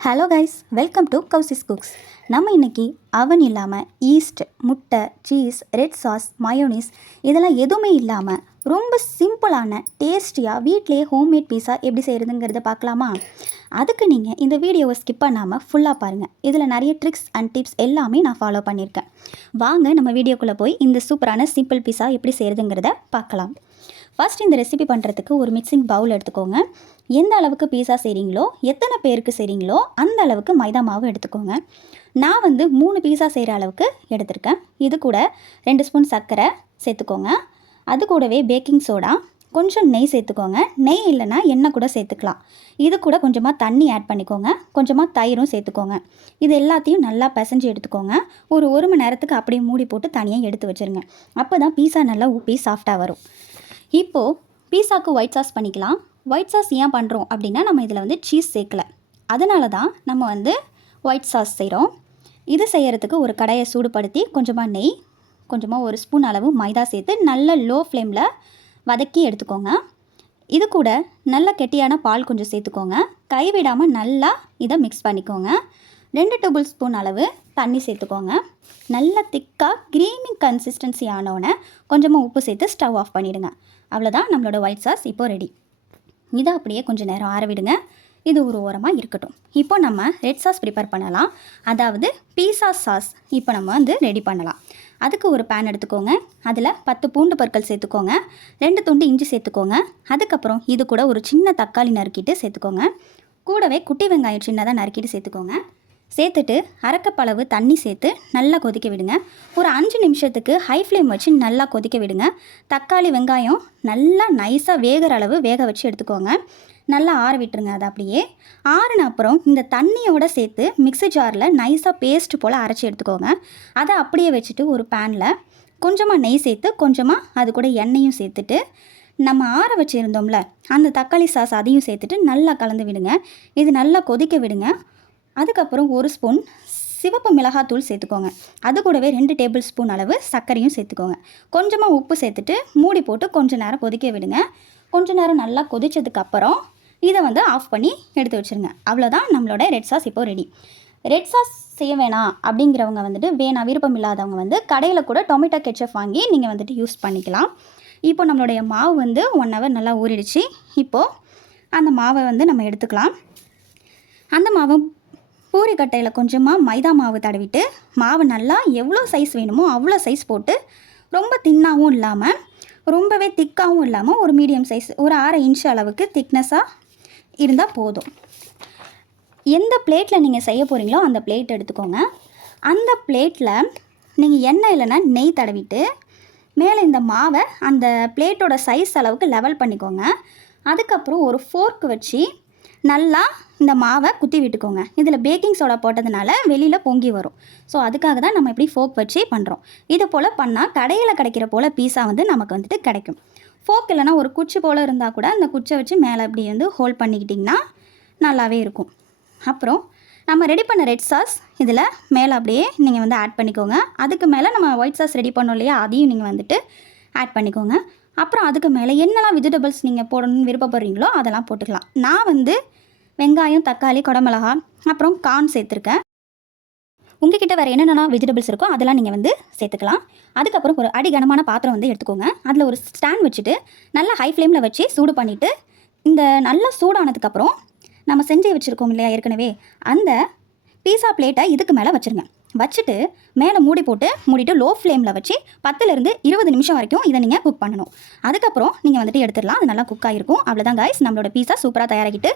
Hello guys, welcome to Kousi's cooks. நம்ம இன்றைக்கி அவன் இல்லாமல் ஈஸ்ட், முட்டை, சீஸ், ரெட் சாஸ், மயோனீஸ் இதெல்லாம் எதுவுமே இல்லாமல் ரொம்ப சிம்பிளான டேஸ்டியாக வீட்டிலேயே ஹோம்மேட் பீஸா எப்படி செய்கிறதுங்கிறத பார்க்கலாமா? அதுக்கு நீங்கள் இந்த வீடியோவை ஸ்கிப் பண்ணாமல் ஃபுல்லாக பாருங்கள். இதில் நிறைய ட்ரிக்ஸ் அண்ட் டிப்ஸ் எல்லாமே நான் ஃபாலோ பண்ணியிருக்கேன். வாங்க நம்ம வீடியோக்குள்ளே போய் இந்த சூப்பரான சிம்பிள் பீஸா எப்படி செய்கிறதுங்கிறத பார்க்கலாம். ஃபர்ஸ்ட் இந்த ரெசிபி பண்ணுறதுக்கு ஒரு மிக்சிங் பவுல் எடுத்துக்கோங்க. எந்த அளவுக்கு பீஸா செய்கிறீங்களோ, எத்தனை பேருக்கு செய்கிறீங்களோ அந்த அளவுக்கு மைதா மாவு எடுத்துக்கோங்க. நான் 3 பீஸா செய்கிற அளவுக்கு எடுத்திருக்கேன். இது கூட 2 ஸ்பூன் சர்க்கரை சேர்த்துக்கோங்க. அது கூடவே பேக்கிங் சோடா, கொஞ்சம் நெய் சேர்த்துக்கோங்க. நெய் இல்லைன்னா எண்ணெய் கூட சேர்த்துக்கலாம். இது கூட கொஞ்சமாக தண்ணி ஆட் பண்ணிக்கோங்க. கொஞ்சமாக தயிரும் சேர்த்துக்கோங்க. இது எல்லாத்தையும் நல்லா பிசைஞ்சு எடுத்துக்கோங்க. ஒரு 1 மணி நேரத்துக்கு அப்படியே மூடி போட்டு தனியாக எடுத்து வச்சுருங்க. அப்போ தான் பீஸா நல்லா உப்பி சாஃப்டாக வரும். இப்போது பீஸாவுக்கு ஒயிட் சாஸ் பண்ணிக்கலாம். ஒயிட் சாஸ் ஏன் பண்ணுறோம் அப்படின்னா, நம்ம இதில் சீஸ் சேர்க்கலை. அதனால தான் நம்ம ஒயிட் சாஸ் செய்கிறோம். இது செய்கிறதுக்கு ஒரு கடாயை சூடுபடுத்தி கொஞ்சமாக நெய், கொஞ்சமாக 1 ஸ்பூன் அளவு மைதா சேர்த்து நல்ல லோ ஃப்ளேமில் வதக்கி எடுத்துக்கோங்க. இது கூட நல்ல கெட்டியான பால் கொஞ்சம் சேர்த்துக்கோங்க. கைவிடாமல் நல்லா இதை மிக்ஸ் பண்ணிக்கோங்க. 2 டேபிள் ஸ்பூன் அளவு தண்ணி சேர்த்துக்கோங்க. நல்லா திக்காக க்ரீமி கன்சிஸ்டன்சி ஆனோடனே கொஞ்சமாக உப்பு சேர்த்து ஸ்டவ் ஆஃப் பண்ணிவிடுங்க. அவ்வளோதான், நம்மளோட ஒயிட் சாஸ் இப்போ ரெடி. இதை அப்படியே கொஞ்சம் நேரம் ஆற விடுங்க. இது ஒரு ஓரமாக இருக்கட்டும். இப்போ நம்ம ரெட் சாஸ் ப்ரிப்பேர் பண்ணலாம். அதாவது பீஸா சாஸ் இப்போ நம்ம ரெடி பண்ணலாம். அதுக்கு ஒரு பேன் எடுத்துக்கோங்க. அதில் 10 பூண்டு பற்கள் சேர்த்துக்கோங்க. 2 துண்டு இஞ்சி சேர்த்துக்கோங்க. அதுக்கப்புறம் இது கூட ஒரு சின்ன தக்காளி நறுக்கிட்டு சேர்த்துக்கோங்க. கூடவே குட்டி வெங்காயம் சின்னதாக நறுக்கிட்டு சேர்த்துக்கோங்க. சேர்த்துட்டு அரைக்கப்பளவு தண்ணி சேர்த்து நல்லா கொதிக்க விடுங்க. ஒரு 5 நிமிஷத்துக்கு ஹை ஃப்ளேம் வச்சு நல்லா கொதிக்க விடுங்க. தக்காளி வெங்காயம் நல்லா நைஸாக வேகிற அளவு வேக வச்சு எடுத்துக்கோங்க. நல்லா ஆற விட்டுருங்க. அது அப்படியே ஆறின அப்புறம் இந்த தண்ணியோடு சேர்த்து மிக்ஸி ஜாரில் நைஸாக பேஸ்ட் போல் அரைச்சி எடுத்துக்கோங்க. அதை அப்படியே வச்சுட்டு ஒரு பேனில் கொஞ்சமாக நெய் சேர்த்து கொஞ்சமாக அது கூட எண்ணெயும் சேர்த்துட்டு நம்ம ஆற வச்சுருந்தோம்ல அந்த தக்காளி சாஸ் அதையும் சேர்த்துட்டு நல்லா கலந்து விடுங்க. இது நல்லா கொதிக்க விடுங்க. அதுக்கப்புறம் 1 ஸ்பூன் சிவப்பு மிளகாத்தூள் சேர்த்துக்கோங்க. அது கூடவே 2 டேபிள் ஸ்பூன் அளவு சர்க்கரையும் சேர்த்துக்கோங்க. கொஞ்சமாக உப்பு சேர்த்துட்டு மூடி போட்டு கொஞ்சம் நேரம் கொதிக்க விடுங்க. கொஞ்ச நேரம் நல்லா கொதித்ததுக்கப்புறம் இதை ஆஃப் பண்ணி எடுத்து வச்சுருங்க. அவ்வளோதான், நம்மளோட ரெட் சாஸ் இப்போது ரெடி. ரெட் சாஸ் செய்ய வேணாம் அப்படிங்கிறவங்க வேணாம் விருப்பம் இல்லாதவங்க கடையில் கூட டொமேட்டோ கெட்சப் வாங்கி நீங்கள் யூஸ் பண்ணிக்கலாம். இப்போ நம்மளுடைய மாவு 1 ஹவர் நல்லா ஊறிடுச்சு. இப்போது அந்த மாவை நம்ம எடுத்துக்கலாம். அந்த மாவை பூரி கட்டையில் கொஞ்சமாக மைதா மாவு தடவிட்டு மாவு நல்லா எவ்வளோ சைஸ் வேணுமோ அவ்வளோ சைஸ் போட்டு ரொம்ப தின்னாகவும் இல்லாமல் ரொம்பவே திக்காகவும் இல்லாமல் ஒரு மீடியம் சைஸ் ஒரு 1/2 இன்ச் அளவுக்கு திக்னஸாக இருந்தால் போதும். எந்த பிளேட்டில் நீங்கள் செய்ய போகிறீங்களோ அந்த பிளேட் எடுத்துக்கோங்க. அந்த பிளேட்டில் நீங்கள் எண்ணெய் இல்லைன்னா நெய் தடவிட்டு மேலே இந்த மாவை அந்த பிளேட்டோட சைஸ் அளவுக்கு லெவல் பண்ணிக்கோங்க. அதுக்கப்புறம் ஒரு ஃபோர்க் வச்சு நல்லா இந்த மாவை குத்தி விட்டுக்கோங்க. இதில் பேக்கிங் சோடா போட்டதுனால வெளியில் பொங்கி வரும். ஸோ அதுக்காக தான் நம்ம இப்படி ஃபோர்க் வச்சு பண்ணுறோம். இது போல் பண்ணால் கடையில் கிடைக்கிற போல் பீஸா நமக்கு கிடைக்கும். ஃபோர்க் இல்லைனா ஒரு குச்சி போல் இருந்தால் கூட அந்த குச்சை வச்சு மேலே அப்படி ஹோல்ட் பண்ணிக்கிட்டிங்கன்னா நல்லாவே இருக்கும். அப்புறம் நம்ம ரெடி பண்ண ரெட் சாஸ் இதில் மேலே அப்படியே நீங்கள் ஆட் பண்ணிக்கோங்க. அதுக்கு மேலே நம்ம ஒயிட் சாஸ் ரெடி பண்ணோம் இல்லையா, அதையும் நீங்கள் ஆட் பண்ணிக்கோங்க. அப்புறம் அதுக்கு மேலே என்னெல்லாம் வெஜிடபிள்ஸ் நீங்கள் போடணும்னு விருப்பப்படுறீங்களோ அதெல்லாம் போட்டுக்கலாம். நான் வெங்காயம், தக்காளி, குடமிளகா, அப்புறம் கார்ன் சேர்த்துருக்கேன். உங்ககிட்ட வேறு என்னென்ன வெஜிடபிள்ஸ் இருக்கோ அதெல்லாம் நீங்கள் சேர்த்துக்கலாம். அதுக்கப்புறம் ஒரு அடிகனமான பாத்திரம் எடுத்துக்கோங்க. அதில் ஒரு ஸ்டாண்ட் வச்சுட்டு நல்லா ஹை ஃப்ளேமில் வச்சு சூடு பண்ணிவிட்டு இந்த நல்லா சூடானதுக்கப்புறம் நம்ம செஞ்சு வச்சுருக்கோம் இல்லையா ஏற்கனவே, அந்த பீஸா பிளேட்டை இதுக்கு மேலே வச்சுருங்க. வச்சுட்டு மேலே மூடிட்டு லோ ஃப்ளேமில் வச்சு 10லேருந்து 20 நிமிஷம் வரைக்கும் இதை நீங்கள் குக் பண்ணணும். அதுக்கப்புறம் நீங்கள் எடுத்துடலாம். அது நல்லா குக் ஆகிருக்கும். அவ்வளோதான் கைஸ், நம்மளோட பீஸா சூப்பராக தயாராகிட்டு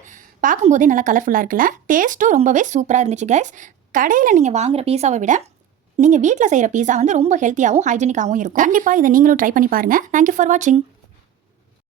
பார்க்கும்போதே நல்லா கலர்ஃபுல்லாக இருக்குல்ல. டேஸ்ட்டும் ரொம்பவே சூப்பராக இருந்துச்சு கைஸ். கடையில் நீங்கள் வாங்குகிற பீஸாவை விட நீங்கள் வீட்டில் செய்கிற பீஸா ரொம்ப ஹெல்த்தியாகவும் ஹைஜீனிக்காகவும் இருக்கும். கண்டிப்பாக இதை நீங்களும் ட்ரை பண்ணி பாருங்கள். தேங்க்யூ ஃபார் வாட்சிங்.